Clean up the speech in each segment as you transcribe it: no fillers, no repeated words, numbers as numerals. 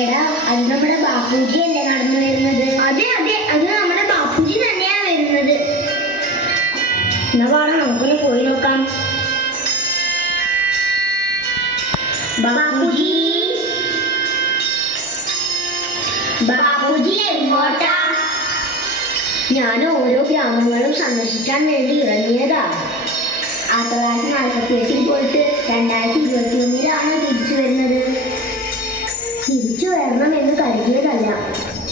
എടാ, അത് നമ്മുടെ ബാപ്പുജി അല്ലേ നടന്നു വരുന്നത്? അതെ അതെ, അത് നമ്മുടെ ബാപ്പുജി തന്നെയാ വരുന്നത്. എന്നാ പാടാ, നമുക്കൊന്ന് പോയി നോക്കാം. ബാപ്പുജി, ബാപ്പുജി എങ്ങോട്ടാ? ഞാൻ ഓരോ ഗ്രാമങ്ങളും സന്ദർശിക്കാൻ വേണ്ടി ഇറങ്ങിയതാ. 1948 പോയിട്ട് 2021 തിരിച്ചു വരുന്നത്. തിരിച്ചു വരണമെന്ന് കരുതിയതല്ല.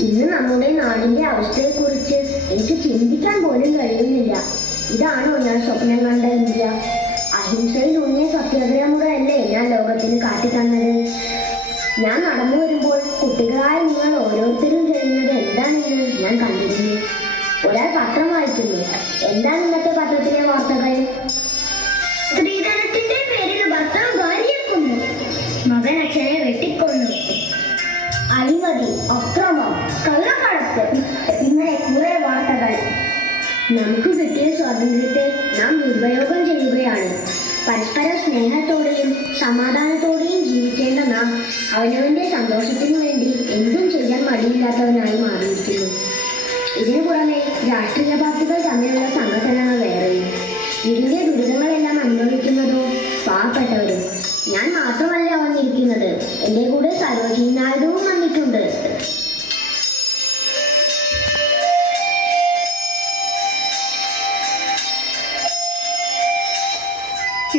ഇന്ന് നമ്മുടെ നാടിന്റെ അവസ്ഥയെക്കുറിച്ച് എനിക്ക് ചിന്തിക്കാൻ പോലും കഴിയുന്നില്ല. ഇതാണോ ഞാൻ സ്വപ്നം കണ്ട ഇന്ത്യ? അഹിംസയിലൂന്നിയ സത്യാഗ്രഹമുറയല്ലേ ഞാൻ ലോകത്തിന് കാട്ടിത്തന്നത്? ഞാൻ നടന്നു വരുമ്പോൾ കുട്ടികളായ നിങ്ങൾ ഓരോരുത്തരും ചെയ്യുന്നത് എന്താണെന്ന് ഞാൻ കണ്ടിരുന്നു. ഒരാൾ പത്രം വായിക്കുന്നു. എന്താണ് ഇന്നത്തെ പത്രത്തിലെ വാർത്തകൾ? സ്ത്രീധനത്തിന്റെ പേരിൽ ഭർത്താവ് ഭാര്യയെ കൊന്നു, മകൻ അച്ഛനെ വെട്ടിക്കൊന്നു, അഴിമതി, അക്രമം, കള്ളക്കടത്ത്, ഇങ്ങനെ കുറെ വാർത്തകൾ. നമുക്ക് കിട്ടിയ സ്വാതന്ത്ര്യത്തെ നാം ദുരുപയോഗം ചെയ്യുകയാണ്. പരസ്പര സ്നേഹത്തോടെയും സമാധാനത്തോടെയും ജീവിക്കേണ്ട നാം അവനവന്റെ സന്തോഷത്തിനു വേണ്ടി എന്തും ചെയ്യാൻ മടിയില്ലാത്തവനായി മാറിയിരിക്കുന്നു. ഇതിനു പുറമെ രാഷ്ട്രീയ പാർട്ടികൾ തമ്മിലുള്ള സംഘടനകൾ വേറെയും. ഇതിന്റെ ദുരിതങ്ങളെല്ലാം അനുഭവിക്കുന്നതോ പാവപ്പെട്ടവരും. ഞാൻ മാത്രമല്ല വന്നിരിക്കുന്നത്, എന്റെ കൂടെ സരോജിനി നായിഡുവും വന്നിട്ടുണ്ട്.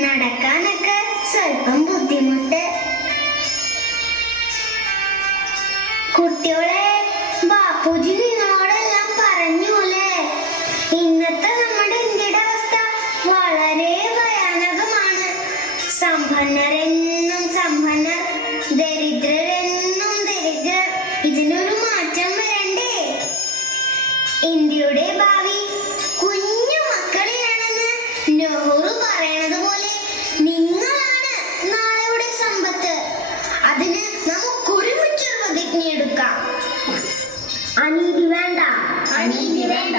നടക്കാനൊക്കെ സ്വല്പം ബുദ്ധിമുട്ട്. കുട്ടികളെ, ബാപ്പുജി നിങ്ങളോടെല്ലാം പറഞ്ഞു അല്ലേ? ഇന്നത്തെ നമ്മുടെ ഇന്ത്യയുടെ അവസ്ഥ വളരെ ഭയാനകമാണ്. സമ്പന്നരെന്നും സമ്പന്നർ, ദരിദ്രരെന്നും ദരിദ്രർ. ഇതിനൊരു മാറ്റം വരണ്ടേ? ഇന്ത്യയുടെ ഭാവി കുഞ്ഞു മക്കളെയാണെന്ന് നെഹ്റു പറയണത് പോലെ നിങ്ങളാണ് നാളെയുടെ സമ്പത്ത്. അതിന് നമുക്ക് ഒരുമിച്ചൊരു പ്രതിജ്ഞ എടുക്കാം. അനീതി വേണ്ട, അനീതി വേണ്ട.